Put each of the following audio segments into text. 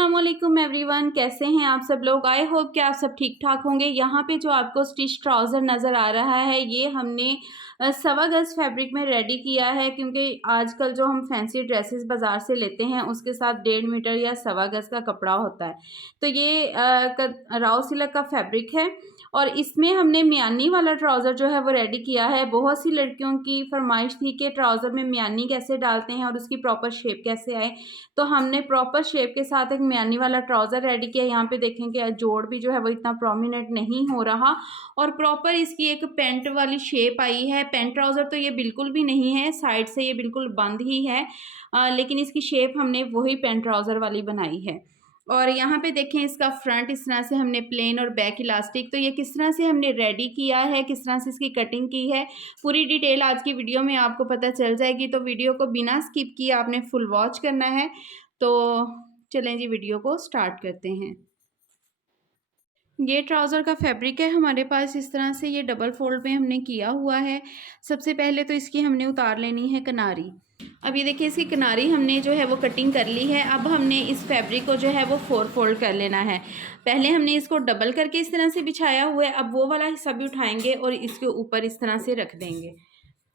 अस्सलाम वालेकुम एवरीवन, कैसे हैं आप सब लोग। आई होप कि आप सब ठीक ठाक होंगे। यहाँ पे जो आपको स्टिच ट्राउज़र नज़र आ रहा है ये हमने सवा गज़ फैब्रिक में रेडी किया है, क्योंकि आजकल जो हम फैंसी ड्रेसेस बाज़ार से लेते हैं उसके साथ 1.5 मीटर या सवा गज़ का कपड़ा होता है। तो ये राव सिल्क का फैब्रिक है और इसमें हमने मियानी वाला ट्राउज़र जो है वो रेडी किया है। बहुत सी लड़कियों की फरमाइश थी कि ट्राउज़र में मियानी कैसे डालते हैं और उसकी प्रॉपर शेप कैसे आए, तो हमने प्रॉपर शेप के साथ एक मियानी वाला ट्राउज़र रेडी किया। यहाँ पे देखें कि जोड़ भी जो है वो इतना प्रोमिनेंट नहीं हो रहा और प्रॉपर इसकी एक पैंट वाली शेप आई है। पैंट ट्राउज़र तो ये बिल्कुल भी नहीं है, साइड से ये बिल्कुल बंद ही है, लेकिन इसकी शेप हमने वही पैंट ट्राउज़र वाली बनाई है। और यहाँ पे देखें इसका फ्रंट इस तरह से हमने प्लेन और बैक इलास्टिक, तो ये किस तरह से हमने रेडी किया है, किस तरह से इसकी कटिंग की है, पूरी डिटेल आज की वीडियो में आपको पता चल जाएगी। तो वीडियो को बिना स्किप किए आपने फुल वॉच करना है। तो चलें जी, वीडियो को स्टार्ट करते हैं। ये ट्राउज़र का फैब्रिक है हमारे पास, इस तरह से ये डबल फोल्ड में हमने किया हुआ है। सबसे पहले तो इसकी हमने उतार लेनी है किनारी। अब ये देखिए इसकी किनारी हमने जो है वो कटिंग कर ली है। अब हमने इस फैब्रिक को जो है वो 4 फोल्ड कर लेना है। पहले हमने इसको डबल करके इस तरह से बिछाया हुआ है, अब वो वाला हिस्सा भी उठाएंगे और इसके ऊपर इस तरह से रख देंगे।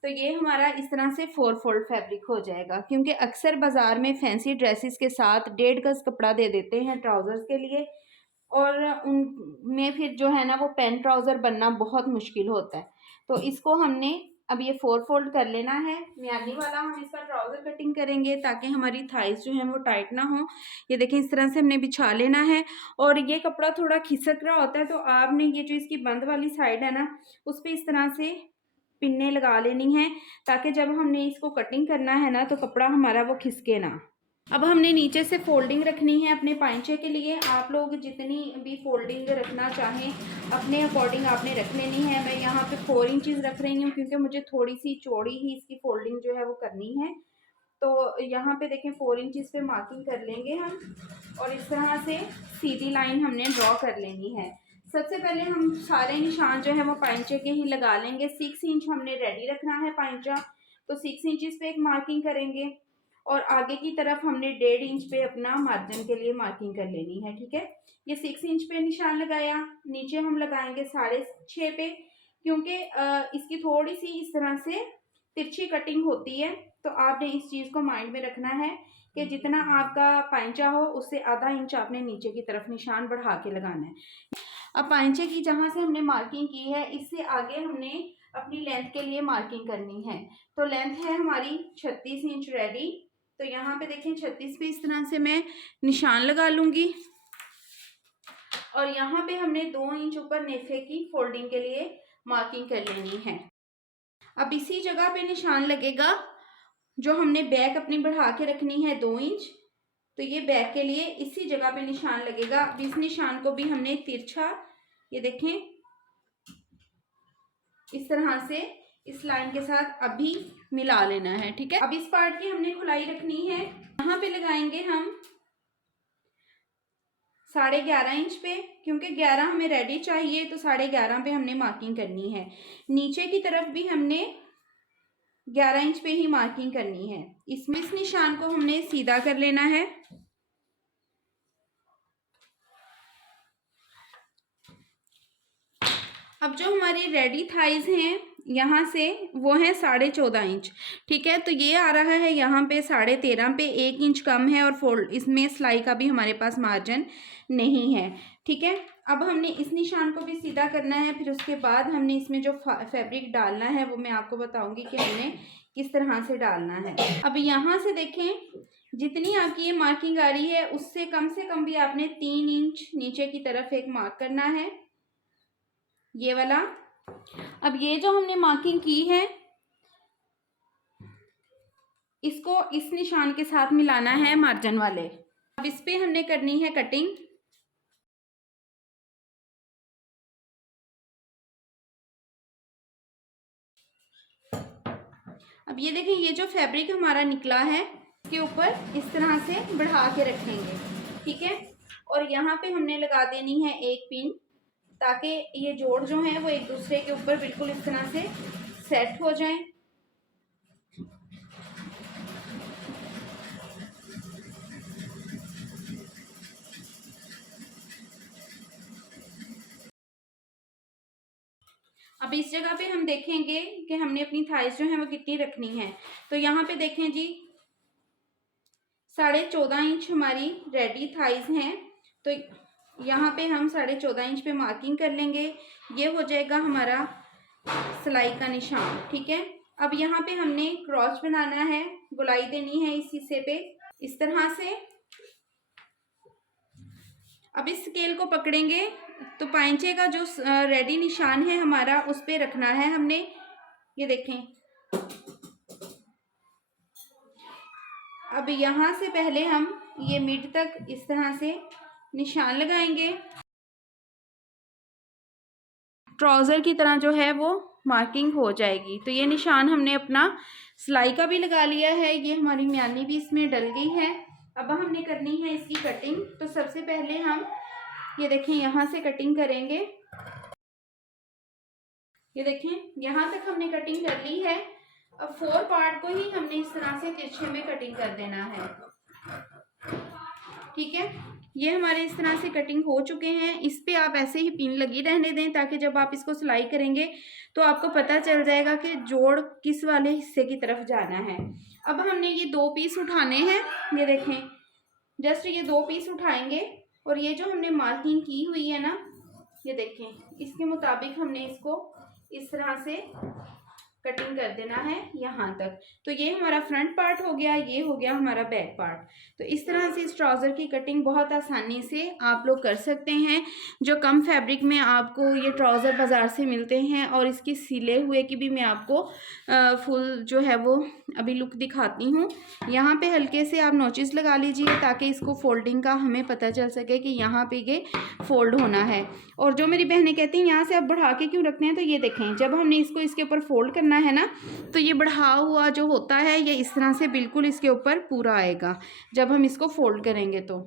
तो ये हमारा इस तरह से 4 फोल्ड फैब्रिक हो जाएगा, क्योंकि अक्सर बाज़ार में फैंसी ड्रेसेस के साथ 1.5 गज़ कपड़ा दे देते हैं ट्राउज़र्स के लिए और उनमें फिर जो है ना वो पैंट ट्राउज़र बनना बहुत मुश्किल होता है। तो इसको हमने अब ये 4 फोल्ड कर लेना है। मियानी वाला हम इसका ट्राउज़र कटिंग करेंगे ताकि हमारी थाइस जो है वो टाइट ना हो। ये देखें इस तरह से हमने बिछा लेना है और ये कपड़ा थोड़ा खिसक रहा होता है, तो आपने ये जो इसकी बंद वाली साइड है ना उस पर इस तरह से पिन्ने लगा लेनी है, ताकि जब हमने इसको कटिंग करना है ना तो कपड़ा हमारा वो खिसके ना। अब हमने नीचे से फोल्डिंग रखनी है अपने पाइंचे के लिए। आप लोग जितनी भी फोल्डिंग रखना चाहें अपने अकॉर्डिंग आपने रख लेनी है। मैं यहाँ पे 4 इंचज़ रख रही हूँ, क्योंकि मुझे थोड़ी सी चौड़ी ही इसकी फोल्डिंग जो है वो करनी है। तो यहाँ पे देखें 4 इंचज़ पे मार्किंग कर लेंगे हम और इस तरह से सीधी लाइन हमने ड्रॉ कर लेनी है। सबसे पहले हम सारे निशान जो है वो पाइंचे के ही लगा लेंगे। 6 इंच हमने रेडी रखना है पाइंचा, तो 6 इंचज़ पे एक मार्किंग करेंगे और आगे की तरफ हमने 1.5 इंच पे अपना मार्जिन के लिए मार्किंग कर लेनी है। ठीक है, ये 6 इंच पे निशान लगाया, नीचे हम लगाएंगे 6.5 पे, क्योंकि इसकी थोड़ी सी इस तरह से तिरछी कटिंग होती है। तो आपने इस चीज़ को माइंड में रखना है कि जितना आपका पाइंचा हो उससे आधा इंच आपने नीचे की तरफ निशान बढ़ा के लगाना है। अब पाइंचे की जहाँ से हमने मार्किंग की है इससे आगे हमने अपनी लेंथ के लिए मार्किंग करनी है। तो लेंथ है हमारी 36 इंच रेडी। तो यहाँ पे देखें 36 पे इस तरह से मैं निशान लगा लूंगी और यहाँ पे हमने 2 इंच ऊपर नेफे की फोल्डिंग के लिए मार्किंग कर लेनी है। अब इसी जगह पे निशान लगेगा जो हमने बैक अपनी बढ़ा के रखनी है 2 इंच, तो ये बैक के लिए इसी जगह पे निशान लगेगा। अब इस निशान को भी हमने तिरछा, ये देखें इस तरह से इस लाइन के साथ अभी मिला लेना है। ठीक है, अब इस पार्ट की हमने खुलाई रखनी है। यहाँ पे लगाएंगे हम 11.5 इंच पे, क्योंकि 11 हमें रेडी चाहिए, तो 11.5 पे हमने मार्किंग करनी है। नीचे की तरफ भी हमने 11 इंच पे ही मार्किंग करनी है। इसमें इस निशान को हमने सीधा कर लेना है। अब जो हमारी रेडी थाइज हैं यहाँ से वो है 14.5 इंच। ठीक है, तो ये आ रहा है यहाँ पे 13.5 पे 1 इंच कम है और फोल्ड इसमें सिलाई का भी हमारे पास मार्जिन नहीं है। ठीक है, अब हमने इस निशान को भी सीधा करना है। फिर उसके बाद हमने इसमें जो फैब्रिक डालना है वो मैं आपको बताऊंगी कि हमने किस तरह से डालना है। अब यहाँ से देखें जितनी आपकी ये मार्किंग आ रही है उससे कम से कम भी आपने 3 इंच नीचे की तरफ एक मार्क करना है, ये वाला। अब ये जो हमने मार्किंग की है इसको इस निशान के साथ मिलाना है मार्जिन वाले। अब इस पे हमने करनी है कटिंग। अब ये देखें ये जो फैब्रिक हमारा निकला है इसके ऊपर इस तरह से बढ़ा के रखेंगे। ठीक है, और यहाँ पे हमने लगा देनी है एक पिन, ताकि ये जोड़ जो है वो एक दूसरे के ऊपर बिल्कुल इस तरह से सेट हो जाए। अब इस जगह पे हम देखेंगे कि हमने अपनी थाइस जो है वो कितनी रखनी है। तो यहाँ पे देखें जी 14.5 इंच हमारी रेडी थाइस हैं। तो यहाँ पे हम 14.5 इंच पे मार्किंग कर लेंगे। ये हो जाएगा हमारा सिलाई का निशान, ठीक है। अब यहाँ पे हमने क्रॉस बनाना है, गोलाई देनी है इस हिस्से पे इस तरह से। अब इस स्केल को पकड़ेंगे तो पाइंचे का जो रेडी निशान है हमारा उस पे रखना है हमने। ये देखें, अब यहाँ से पहले हम ये मिड तक इस तरह से निशान लगाएंगे। ट्राउज़र की तरह जो है वो मार्किंग हो जाएगी। तो ये निशान हमने अपना सिलाई का भी लगा लिया है। ये हमारी म्यानी भी इसमें डल गई है। अब हमने करनी है इसकी कटिंग। तो सबसे पहले हम ये देखें यहाँ से कटिंग करेंगे। ये देखें यहाँ तक हमने कटिंग कर ली है। अब 4 पार्ट को ही हमने इस तरह से तिरछे में कटिंग कर देना है, ठीक है। ये हमारे इस तरह से कटिंग हो चुके हैं। इस पे आप ऐसे ही पिन लगी रहने दें ताकि जब आप इसको सिलाई करेंगे तो आपको पता चल जाएगा कि जोड़ किस वाले हिस्से की तरफ जाना है। अब हमने ये 2 पीस उठाने हैं। ये देखें, जस्ट ये 2 पीस उठाएंगे और ये जो हमने मार्किंग की हुई है ना, ये देखें इसके मुताबिक हमने इसको इस तरह से कटिंग कर देना है यहाँ तक। तो ये हमारा फ्रंट पार्ट हो गया, ये हो गया हमारा बैक पार्ट। तो इस तरह से इस ट्राउज़र की कटिंग बहुत आसानी से आप लोग कर सकते हैं। जो कम फैब्रिक में आपको ये ट्राउज़र बाज़ार से मिलते हैं और इसकी सिले हुए की भी मैं आपको फुल जो है वो अभी लुक दिखाती हूँ। यहाँ पे हल्के से आप नोचिस लगा लीजिए ताकि इसको फोल्डिंग का हमें पता चल सके कि यहाँ पे ये फोल्ड होना है। और जो मेरी बहनें कहती हैं यहाँ से आप बढ़ा के क्यों रखते हैं, तो ये देखें जब हमने इसको इसके ऊपर फोल्ड करना है ना, तो ये बढ़ा हुआ जो होता है ये इस तरह से बिल्कुल इसके ऊपर पूरा आएगा जब हम इसको फोल्ड करेंगे। तो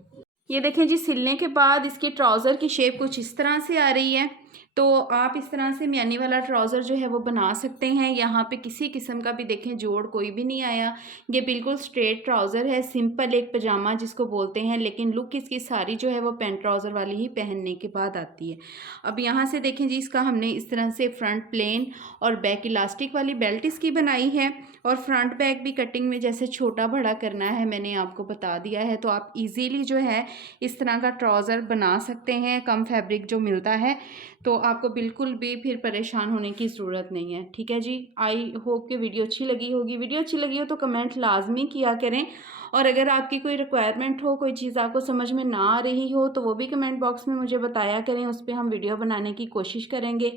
ये देखें जी, सिलने के बाद इसके ट्राउज़र की शेप कुछ इस तरह से आ रही है। तो आप इस तरह से म्यानी वाला ट्राउज़र जो है वो बना सकते हैं। यहाँ पे किसी किस्म का भी देखें जोड़ कोई भी नहीं आया। ये बिल्कुल स्ट्रेट ट्राउज़र है, सिंपल एक पजामा जिसको बोलते हैं, लेकिन लुक इसकी सारी जो है वो पैंट ट्राउज़र वाली ही पहनने के बाद आती है। अब यहाँ से देखें जी, इसका हमने इस तरह से फ्रंट प्लेन और बैक इलास्टिक वाली बेल्ट इसकी बनाई है। और फ्रंट बैक भी कटिंग में जैसे छोटा बड़ा करना है मैंने आपको बता दिया है। तो आप इजीली जो है इस तरह का ट्राउज़र बना सकते हैं, कम फैब्रिक जो मिलता है। तो आपको बिल्कुल भी फिर परेशान होने की ज़रूरत नहीं है, ठीक है जी। आई होप कि वीडियो अच्छी लगी होगी। वीडियो अच्छी लगी हो तो कमेंट लाजमी किया करें। और अगर आपकी कोई रिक्वायरमेंट हो, कोई चीज़ आपको समझ में ना आ रही हो तो वो भी कमेंट बॉक्स में मुझे बताया करें, उस पर हम वीडियो बनाने की कोशिश करेंगे।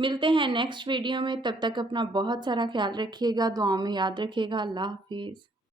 मिलते हैं नेक्स्ट वीडियो में, तब तक अपना बहुत सारा ख्याल रखिएगा, दुआओं में याद रखिएगा। अल्लाह हाफिज़।